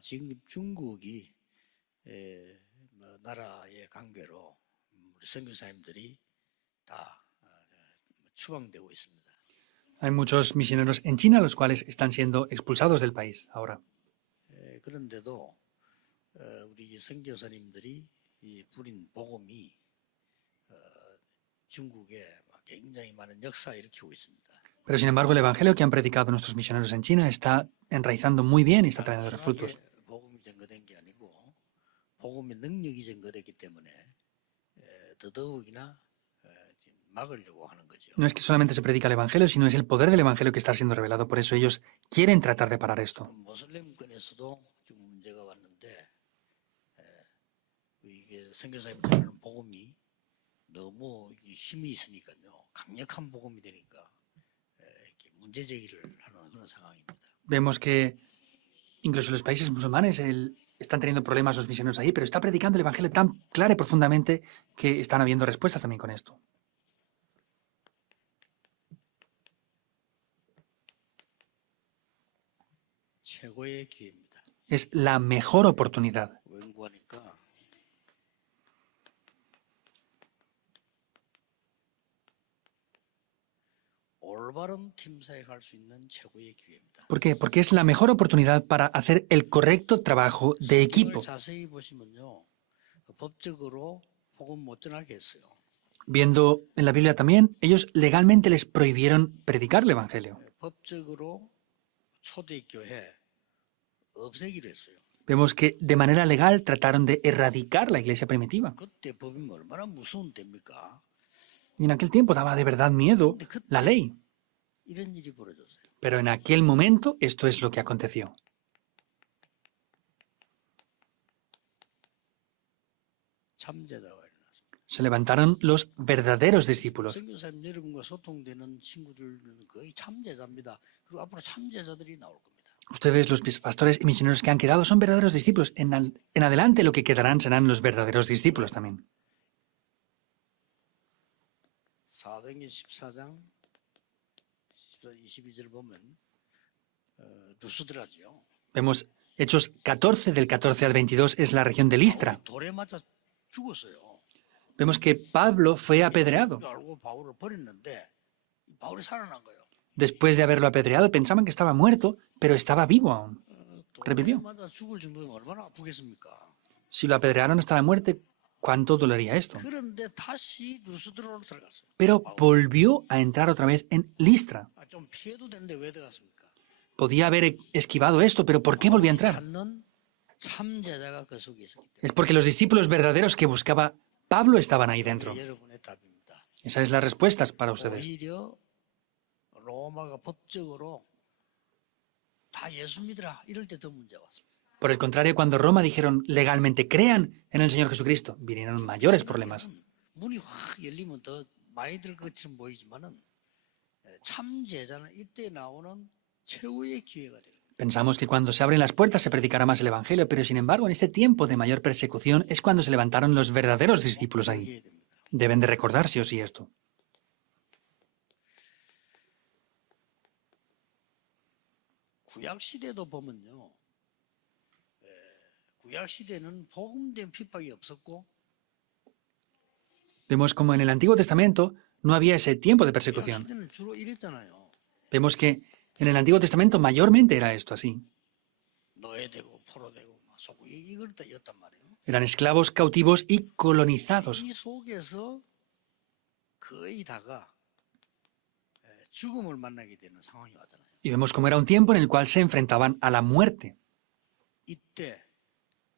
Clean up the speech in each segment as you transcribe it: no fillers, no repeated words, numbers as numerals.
지금 중국이 나라의 관계로 우리 선교사님들이 다 추방되고 있습니다. Hay muchos misioneros en China los cuales están siendo expulsados del país ahora. 그런데도 우리 선교사님들이 부린 복음이 중국에 굉장히 많은 역사 일으키고 있습니다. Pero sin embargo, el evangelio que han predicado nuestros misioneros en China está enraizando muy bien y está trayendo frutos. 복음이 전거된 게 아니고 복음의 능력이 전거됐기 때문에 더더욱이나 막으려고 하는 거죠. No es que solamente se predica el evangelio, sino es el poder del evangelio que está siendo revelado. Por eso ellos quieren tratar de parar esto. 모슬렘권에서도 좀 문제가 왔는데 이게 선교사님 전하는 복음이 너무 힘이 있으니까요. 강력한 복음이 되니까 문제 제기를 하는 그런 상황입니다. Vemos que incluso en los países musulmanes están teniendo problemas los misioneros ahí, pero está predicando el evangelio tan claro y profundamente que están habiendo respuestas también con esto. 최고의 기회입니다. Es la mejor oportunidad. 웬구하니까 올바른 팀사에 갈 수 있는 최고의 기회입니다. ¿Por qué? Porque es la mejor oportunidad para hacer el correcto trabajo de equipo. 자세히 보시면요, 법적으로 복음 못 전하게 했어요. Viendo en la Biblia también, ellos legalmente les prohibieron predicar el evangelio. 법적으로 초대교회 없애기로 했어요. Vemos que de manera legal trataron de erradicar la iglesia primitiva. 그때 법이 얼마나 무서운 때입니까? Y en aquel tiempo daba de verdad miedo la ley. 이런 일이 벌어졌어요. Pero en aquel momento esto es lo que aconteció. 참제자가 일어났습니다. Se levantaron los verdaderos discípulos. 선교사님 여러분과 소통되는 친구들은 거의 참제자입니다. 그리고 앞으로 참제자들이 나올 겁니다. Ustedes, los pastores y misioneros que han quedado, son verdaderos discípulos. En adelante lo que quedarán serán los verdaderos discípulos también. 사도행전 14장 22절 보면 루스드라죠. Vemos Hechos 14, del 14 al 22, es la región de Listra. 돌에 맞아 죽었어요. Vemos que Pablo fue apedreado. 알고 바울을 버렸는데 바울이 살아난 거예요. Después de haberlo apedreado, pensaban que estaba muerto, pero estaba vivo aún. 돌에 Revivió. 맞아 죽을 정도면 얼마나 아프겠습니까? Si lo apedrearon hasta la muerte, ¿cuánto dolería esto? 그런데 다시 루스드라로 들어갔어요. Pero volvió a entrar otra vez en Listra. 좀 피해도 되는데 왜 들어갔습니까? Podía haber esquivado esto, pero ¿por qué volvió a entrar? 찾는 참제자가 그 속에 있었기 때문에. Es porque los discípulos verdaderos que buscaba Pablo estaban ahí dentro. 여러분의 답입니다. Esa es la respuesta para ustedes. 오히려 로마가 법적으로 다 예수 믿으라 이럴 때 더 문제가 왔습니다. Por el contrario, cuando Roma dijeron legalmente crean en el Señor Jesucristo, vinieron mayores problemas. 문이 확 열리면 더 많이 들 것처럼 보이지만은 참제자는 이때 나오는 최후의 기회가 됩니다. Pensamos que cuando se abren las puertas se predicará más el Evangelio, pero sin embargo, en este tiempo de mayor persecución es cuando se levantaron los verdaderos discípulos ahí. Deben de recordar sí o sí esto. 구약 시대도 보면요. 구약 시대는 복음된 핍박이 없었고 Vemos como en el Antiguo Testamento no había ese tiempo de 구약 persecución. 시대는 주로 이랬잖아요. Vemos que en el Antiguo Testamento mayormente era esto así. 노예되고 포로되고 속고 이걸 였단 말이에요. Eran esclavos, cautivos y colonizados. 이 속에서 거의 다가 죽음을 만나게 되는 상황이 왔잖아요. Y vemos cómo era un tiempo en el cual se enfrentaban a la muerte. 이때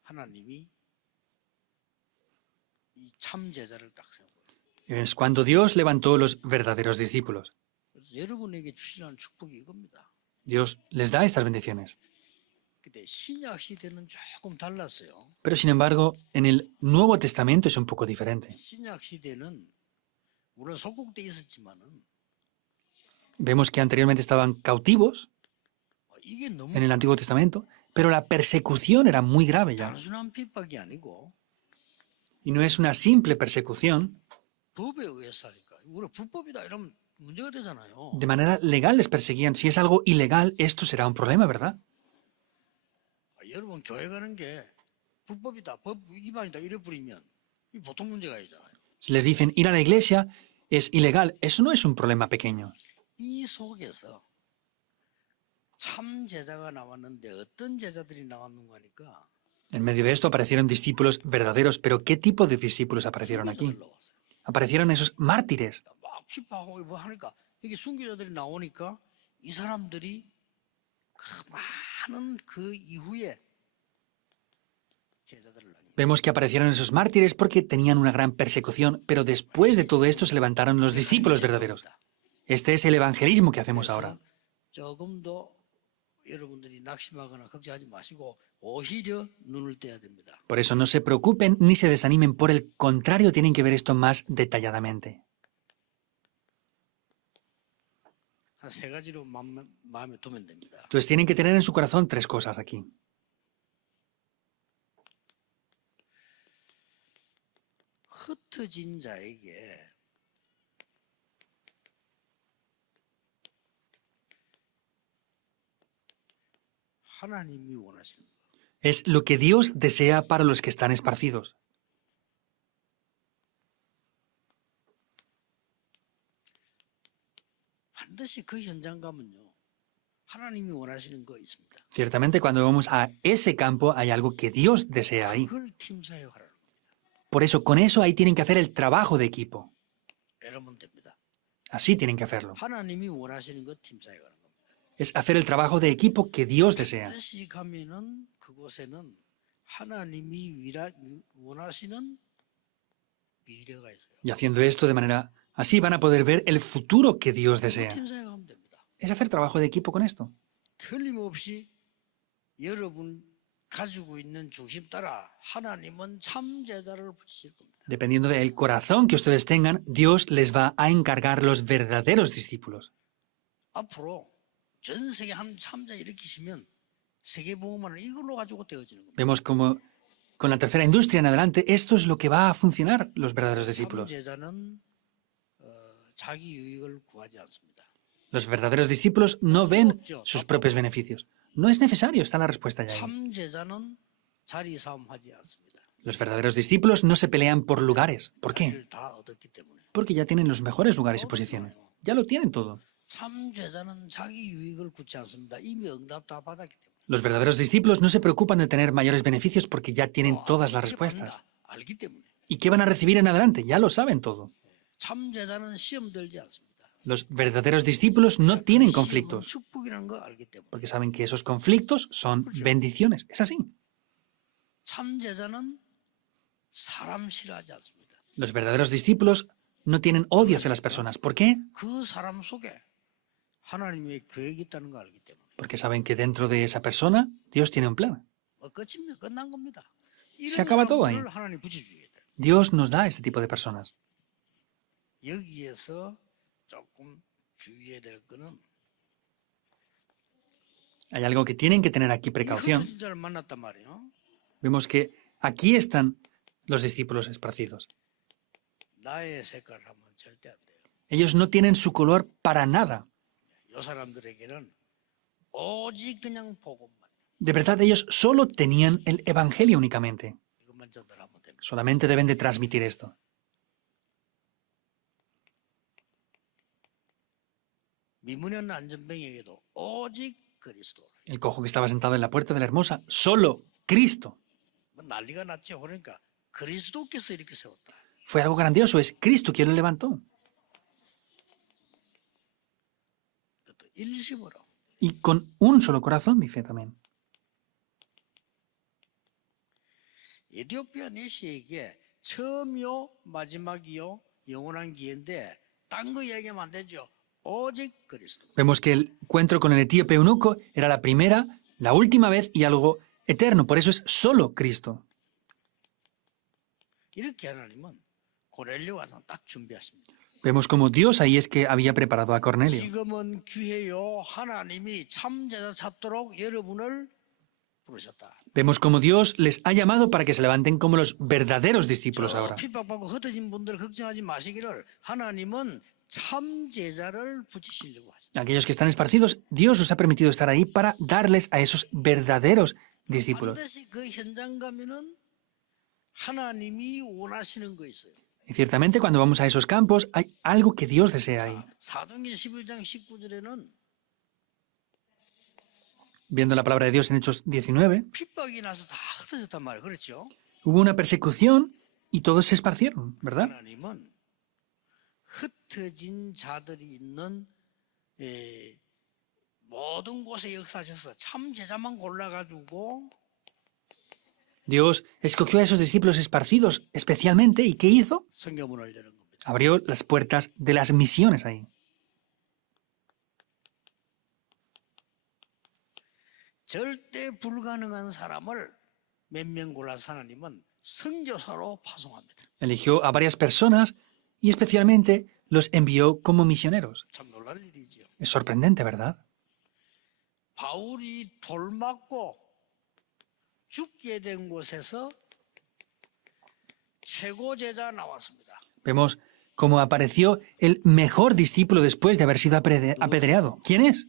하나님이 이 참제자를 딱 세운 거예요. Es cuando Dios levantó los verdaderos discípulos. 그래서 여러분에게 주시라는 축복이 이겁니다. Dios les da estas bendiciones. 근데 신약 시대는 조금 달랐어요. Pero sin embargo, en el Nuevo Testamento es un poco diferente. 신약 시대는 물론 속국돼 있었지만은 Vemos que anteriormente estaban cautivos 이게 너무 en el Antiguo Testamento, pero la persecución era muy grave ya. 단순한 핍박이 아니고 Y no es una simple persecución. 법에 의해서 하니까 우리 불법이다 이러면 문제가 되잖아요. De manera legal les perseguían. Si es algo ilegal, esto será un problema, ¿verdad? 여러분 교회 가는 게 불법이다, 법 위반이다 이래 버리면 이 보통 문제가 아니잖아요. Si les dicen ir a la iglesia es ilegal, eso no es un problema pequeño. 이 속에서 참 제자가 나왔는데 어떤 제자들이 나왔는가 하니까 En medio de esto aparecieron discípulos verdaderos, pero ¿qué tipo de discípulos aparecieron aquí? 순교자들 나왔어요. Aparecieron esos mártires. 막 피파하고 뭐 하니까 이게 순교자들이 나오니까 이 사람들이 그 많은 그 이후에 제자들을 낳는 Vemos que aparecieron esos mártires porque tenían una gran persecución, pero después de todo esto se levantaron los discípulos verdaderos. Este es el evangelismo que hacemos ahora. 조금 더 여러분들이 낙심하거나 걱정하지 마시고 오히려 눈을 떼야 됩니다. Por eso no se preocupen ni se desanimen, por el contrario tienen que ver esto más detalladamente. 한 세 가지로 마음에 두면 됩니다. Entonces tienen que tener en su corazón tres cosas aquí. 흩어진 자에게 하나님이 원하시는 것. Es lo que Dios desea para los que están esparcidos. 반드시 그 현장 가면요. 하나님이 원하시는 거 있습니다. Ciertamente cuando vamos a ese campo hay algo que Dios desea ahí. 그걸 팀사역하라는 겁니다. Por eso con eso ahí tienen que hacer el trabajo de equipo. 이러면 됩니다. Así tienen que hacerlo. 하나님이 원하시는 거 팀사역하는 겁니다. Es hacer el trabajo de equipo que Dios desea. 반드시 가면은 그곳에는 하나님이 원하시는 미래가 있어요. Y haciendo esto de manera así van a poder ver el futuro que Dios desea. 팀사역하면 됩니다. Es hacer trabajo de equipo con esto. 틀림없이 여러분 가지고 있는 중심 따라 하나님은 참 제자를 붙이실 겁니다. Dependiendo del corazón que ustedes tengan, Dios les va a encargar los verdaderos discípulos. 앞으로 전 세계 한 참자 일으키시면 세계 복음화는 이걸로 가지고 되어지는 겁니다. Vemos como con la tercera industria en adelante, esto es lo que va a funcionar los verdaderos 참 discípulos. 제자는 자기 유익을 구하지 않습니다. Los verdaderos discípulos no ven sus propios beneficios. No es necesario, está la respuesta ya ahí. 참 제자는 자리 싸움하지 않습니다. Los verdaderos discípulos no se pelean por lugares. ¿Por qué? 자리를 다 얻었기 때문에. Porque ya tienen los mejores lugares y posiciones. Ya lo tienen todo. 참 제자는 자기 유익을 굳지 않습니다. 이미 응답 다 받았기 때문에. Los verdaderos discípulos no se preocupan de tener mayores beneficios porque ya tienen todas las 이렇게 respuestas. 받는다. 알기 때문에. ¿Y qué van a recibir en adelante? Ya lo saben todo. 참 제자는 시험 들지 않습니다. Los verdaderos discípulos no tienen 시험은 conflictos 축복이라는 거 알기 때문에. porque saben que esos conflictos son bendiciones. Es así. 참 제자는 사람 싫어하지 않습니다. Los verdaderos discípulos no tienen odio hacia las personas. ¿Por qué? 그 사람 속에 하나님의 계획이 있다는 거 알기 때문에. Porque saben que dentro de esa persona Dios tiene un plan. 끝입니다. 끝난 겁니다. Se acaba todo ahí. 사람들을 하나님 붙여주게 돼. Dios nos da este tipo de personas. 여기에서 조금 주의해야 될 거는 Hay algo que tienen que tener aquí 이 precaución. 흩어진 자를 만났단 말이에요. Vemos que aquí están los discípulos esparcidos. 나의 색깔을 하면 절대 안 돼요. Ellos no tienen su color para nada. 이 사람들에게는 오직 그냥 복음만 De verdad, ellos solo tenían el Evangelio únicamente. 이것만 전달하면 됩니다. Solamente deben de transmitir esto. 미문현 안전병에게도 오직 그리스도. El cojo que estaba sentado en la puerta de la hermosa, solo Cristo. 뭐 난리가 났죠. 그러니까 그리스도께서 이렇게 세웠다. Fue algo grandioso, es Cristo quien lo levantó. 그것도 일심으로. Y con un solo corazón, dice también. 에티오피아 내시에게 처음이요 마지막이요 영원한 기회인데 딴 거 이야기하면 안 되죠. 오직 그리스도. Vemos que el encuentro con el etíope eunuco era la primera, la última vez y algo eterno. Por eso es solo Cristo. 이렇게 하나님은 고넬료 와서 딱 준비하십니다. Vemos como Dios ahí es que había preparado a Cornelio. 지금은 기회요. 하나님이 참 제자 찾도록 여러분을 부르셨다. Vemos como Dios les ha llamado para que se levanten como los verdaderos discípulos 저 ahora. 핍박받고 흩어진 분들 걱정하지 마시기를 하나님은 참 제자를 붙이시려고 하십니다. Aquellos que están esparcidos, Dios os ha permitido estar ahí para darles a esos verdaderos discípulos. 반드시 그 현장 가면은 하나님이 원하시는 거 있어요. Y ciertamente cuando vamos a esos campos hay algo que Dios desea ahí. 사도행전 11장 19절에는 Viendo la palabra de Dios en Hechos 19, 핍박이 나서 다 흩어졌단 말이에요. 그렇죠? hubo una persecución y todos se esparcieron, ¿verdad? 하나님은 흩어진 자들이 있는 모든 곳에 역사하셔서 참 제자만 골라가지고 Dios escogió a esos discípulos esparcidos especialmente y ¿qué hizo? 성경문을 여는 겁니다. Abrió las puertas de las misiones ahí. 절대 불가능한 사람을 몇 명 골라서 하나님은 선교사로 파송합니다. Eligió a varias personas y especialmente los envió como misioneros. 참 놀랄 일이지요. Es sorprendente, ¿verdad? 바울이 돌 맞고 죽게 된 곳에서 최고 제자 나왔습니다. Vemos cómo apareció el mejor discípulo después de haber sido apedreado. ¿Quién es?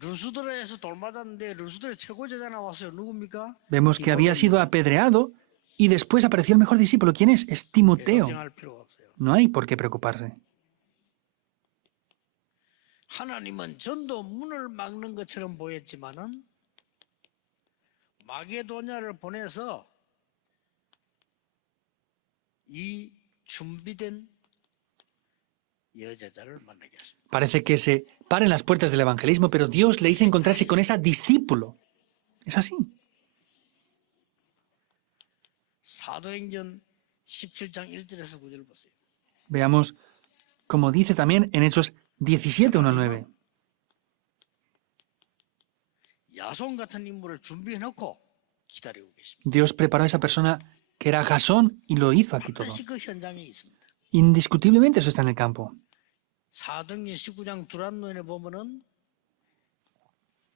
루스드라에서 돌 맞았는데 루스드라 최고 제자 나왔어요. 누굽니까? Vemos que había sido apedreado y después apareció el mejor discípulo. ¿Quién es? Es Timoteo. 걱정할 필요가 없어요. No hay por qué preocuparse. 하나님은 전도 문을 막는 것처럼 보였지만은 마게도냐를 보내서 이 준비된 여제자를 만나게 했습니다. Parece que se paren las puertas del evangelismo, pero Dios le hizo encontrarse con esa discípulo. Es así. 사도행전 17장 1절에서 9절 보세요. Veamos como dice también en Hechos 17, 1 al 9. 야손 같은 인물을 준비해놓고 기다리고 계십니다. Dios preparó a esa persona que era Jasón y lo hizo aquí todo. 반드시 그 현장에 있습니다. Indiscutiblemente eso está en el campo. 사도행전 19장 두란노인에 보면은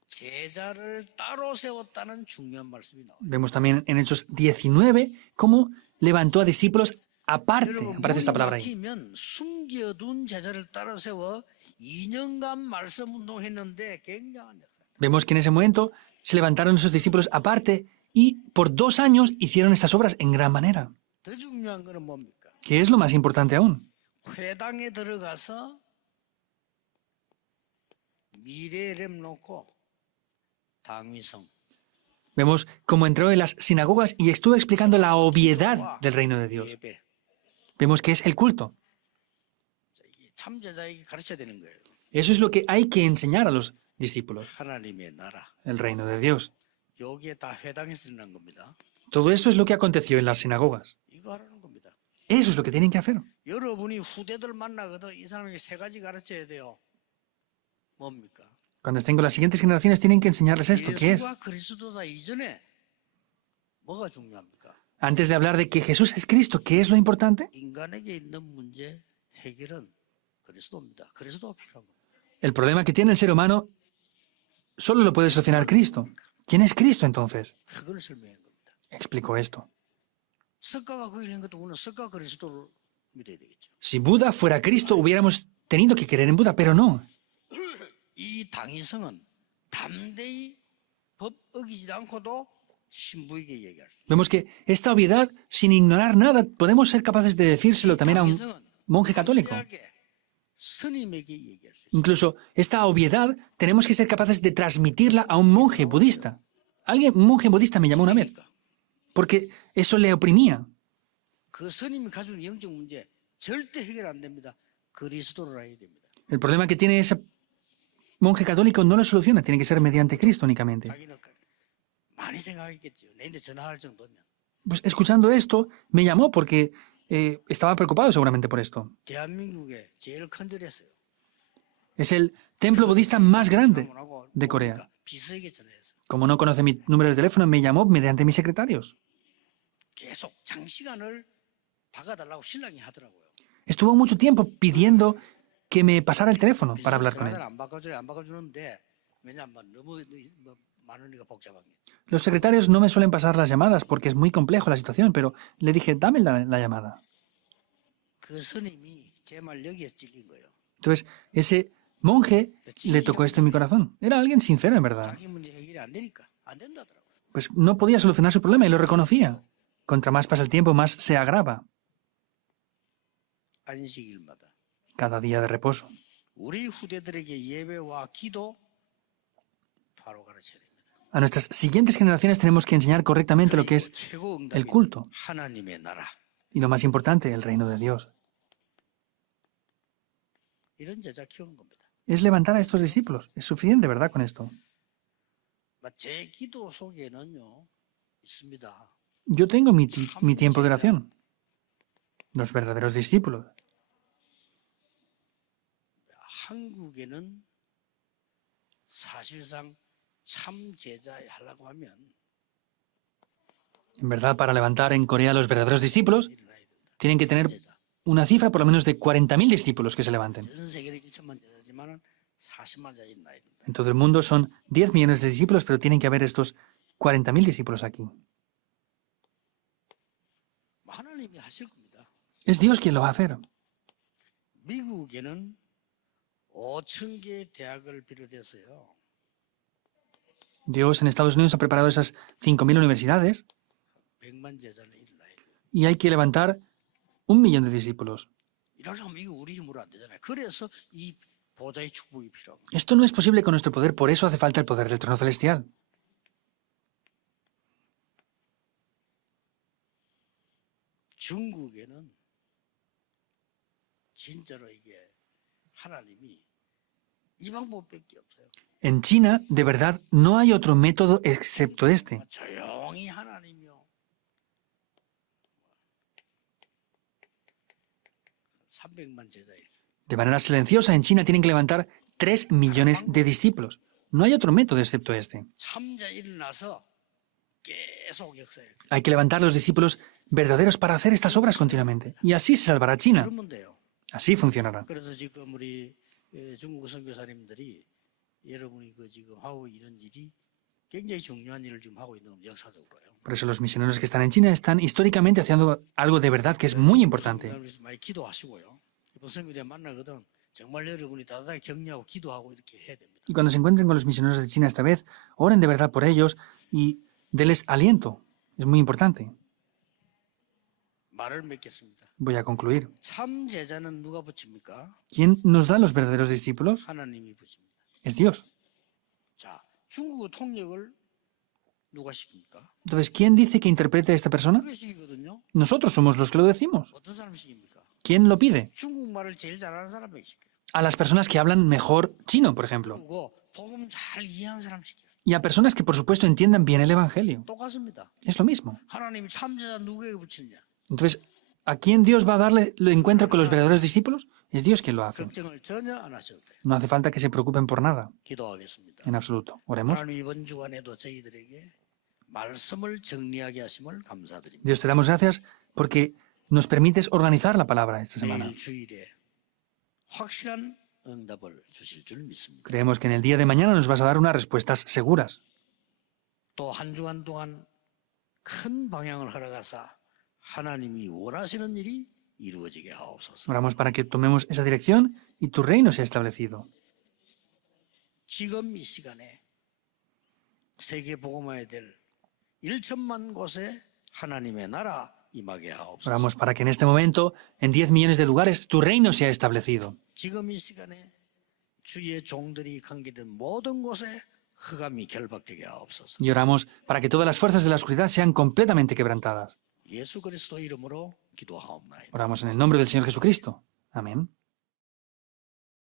제자를 따로 세웠다는 중요한 말씀이 나와요. Vemos también en Hechos 19 cómo levantó a discípulos aparte. 여러분 Aparece esta 문이 palabra ahí. 막히면 숨겨둔 제자를 따로 세워 2년간 말씀 운동했는데 굉장한 역사. Vemos que en ese momento se levantaron esos discípulos aparte y por 2 años hicieron esas obras en gran manera. 더 중요한 거는 뭡니까? ¿Qué es lo más importante aún? 회당에 들어가서 미래렘 놓고 당위성 Vemos cómo entró en las sinagogas y estuvo explicando la obviedad del reino de Dios. 예배. Vemos que es el culto. 이게 참 제자에게 가르쳐야 되는 거예요. Eso es lo que hay que enseñar a los discípulos, 하나님의 나라. el reino de Dios. 여기에 다 회당에서 일어난 겁니다. Todo esto es lo que aconteció en las sinagogas. 이거 하라는 겁니다. Eso es lo que tienen que hacer. 여러분이 후대들 만나거든 이 사람에게 3가지 가르쳐야 돼요. 뭡니까? Cuando estén con las siguientes generaciones tienen que enseñarles esto, ¿qué es? 예수가 그리스도다 이전에 뭐가 중요합니까? Antes de hablar de que Jesús es Cristo, ¿qué es lo importante? 인간에게 있는 문제 해결은 그리스도입니다. 그리스도가 필요한 겁니다. El problema que tiene el ser humano solo lo puede solucionar Cristo. ¿Quién es Cristo entonces? 그걸 설명한 겁니다. Explicó esto. 석가가 그 일한 것도 우리는 석가 그리스도를 믿어야 되겠죠. Si Buda fuera Cristo, hubiéramos tenido que creer en Buda, pero no. 이 당위성은 담대히 법 어기지도 않고도 신부에게 얘기할 수 있어요. Vemos que esta obviedad, sin ignorar nada, podemos ser capaces de decírselo también a un monje católico. 스님에게 얘기할 수 있어요. Incluso esta obviedad tenemos que ser capaces de transmitirla a un monje budista. Un monje budista me llamó una vez, porque eso le oprimía. 그 스님이 가진 영적 문제 절대 해결 안 됩니다. 그리스도를 알아야 됩니다. El problema que tiene ese monje católico no lo soluciona, tiene que ser mediante Cristo únicamente. 자기는 많이 생각했겠죠. 내한테 전화할 정도면. Pues escuchando esto, me llamó porque estaba preocupado seguramente por esto. 대한민국에 제일 큰 절이었어요. Es el templo budista más grande de Corea. 비서에게 전화해서 Como no conoce mi número de teléfono, me llamó mediante mis secretarios. 계속 장시간을 박아달라고 신랑이 하더라고요. Estuvo mucho tiempo pidiendo que me pasara el teléfono para hablar con él. 안 바꿔줘요. 안 바꿔주는데 왜냐면 너무 많으니까 복잡한 게. Los secretarios no me suelen pasar las llamadas porque es muy complejo la situación, pero le dije, dame la llamada. 그 스님이 제 말 여기에서 찔린 거예요. Entonces, ese monje le tocó esto en mi corazón. Era alguien sincero, en verdad. 자기 문제 해결이 안 되니까 안 된다더라고요. pues no podía solucionar su problema y lo reconocía. Contra más pasa el tiempo, más se agrava 안식일마다 cada día de reposo. 우리 후대들에게 예배와 기도 바로 가르쳐야 됩니다. A nuestras siguientes generaciones tenemos que enseñar correctamente lo que es 최고 el 응답이 culto 하나님의 나라. y lo más importante, el reino de Dios. 이런 제자 키우는 겁니다. Es levantar a estos discípulos. Es suficiente, ¿verdad? Con esto. 제 기도 속에는요 있습니다. Yo tengo mi tiempo de oración. Los verdaderos discípulos. 한국에는 사실상 참 제자 하려고 하면 En verdad, para levantar en Corea a los verdaderos discípulos, 일어나야 된다. tienen que tener 제자. una cifra por lo menos de 40.000 discípulos que se levanten. 전 세계는 1천만 제자지만은 40만 제자 일어나야 된다. En todo el mundo son 10 millones de discípulos, pero tienen que haber estos 40.000 discípulos aquí. 하나님이 하실 겁니다. Es Dios quien lo va a hacer. 미국에는 5천 개의 대학을 비롯해서요. Dios en Estados Unidos ha preparado esas 5.000 universidades 100만 제자를 일어나야 돼요. y hay que levantar 1.000.000 de discípulos. 이러려면 이거 우리 힘으로 안 되잖아요. 그래서 이 보좌의 축복이 필요합니다. Esto no es posible con nuestro poder, por eso hace falta el poder del trono celestial. 중국에는 진짜로 이게 하나님이 이 방법밖에 없어요. En China, de verdad, no hay otro método excepto este. 조용히 하나님이요. 300만 제자 이렇게. De manera silenciosa, en China tienen que levantar 3 millones de discípulos. No hay otro método excepto este. 참자 일어나서 계속 역사 이렇게. Hay que levantar los discípulos verdaderos para hacer estas obras continuamente. Y así se salvará China. 그러면 돼요. Así funcionará. 그래서 지금 우리 중국 선교사님들이 여러분이 그 지금 하고 있는 일이 굉장히 중요한 일을 지금 하고 있는 역사적으로요. Por eso los misioneros que están en China están históricamente haciendo algo de verdad que es muy importante. 그래서 많이 기도하시고요. 이번 선교대 만나거든 정말 여러분이 다다하게 격려하고 기도하고 이렇게 해야 됩니다. Y cuando se encuentren con los misioneros de China esta vez, oren de verdad por ellos y denles aliento. Es muy importante. 말을 맺겠습니다. Voy a concluir. 참 제자는 누가 붙입니까? ¿Quién nos da los verdaderos discípulos? 하나님이 붙입니다. Es Dios. 자, 중국의 통역을 누가 시킵니까? Entonces, ¿quién dice que interprete a esta persona? 그게 시키거든요. Nosotros somos los que lo decimos. 어떤 사람 시킵니까? ¿Quién lo pide? 중국말을 제일 잘하는 사람에게 시켜요. A las personas que hablan mejor chino, por ejemplo. 그리고 복음 잘 이해하는 사람 시켜요. Y a personas que, por supuesto, entiendan bien el Evangelio. 똑같습니다. Es lo mismo. 하나님이 참 제자 누구에게 붙이느냐? Entonces, ¿a quién Dios va a darle el encuentro con los verdaderos discípulos? Es Dios quien lo hace. 걱정을 전혀 안 하셔도 돼요. No hace falta que se preocupen por nada, 기도하겠습니다. en absoluto. Oremos. 하나님 이번 주간에도 저희들에게 말씀을 정리하게 하심을 감사드립니다. Dios, te damos gracias porque nos permites organizar la palabra esta semana. 내일 주일에 확실한 응답을 주실 줄 믿습니다. Creemos que en el día de mañana nos vas a dar unas respuestas seguras. 또 한 주간 동안 큰 방향을 걸어가사 하나님이 원하시는 일이 이루어지게 하옵소서. Oramos para que tomemos esa dirección y tu reino sea establecido. 지금 이 시간에 세계 복음화에 될 1천만 곳에 하나님의 나라 임하게 하옵소서. Oramos para que en este momento, en 10 millones de lugares, tu reino sea establecido. 지금 이 시간에 주의 종들이 관계된 모든 곳에 흑암이 결박되게 하옵소서. Y oramos para que todas las fuerzas de la oscuridad sean completamente quebrantadas. 예수 그리스도 이름으로 기도하옵나이다. Oramos en el nombre del Señor Jesucristo. Amén.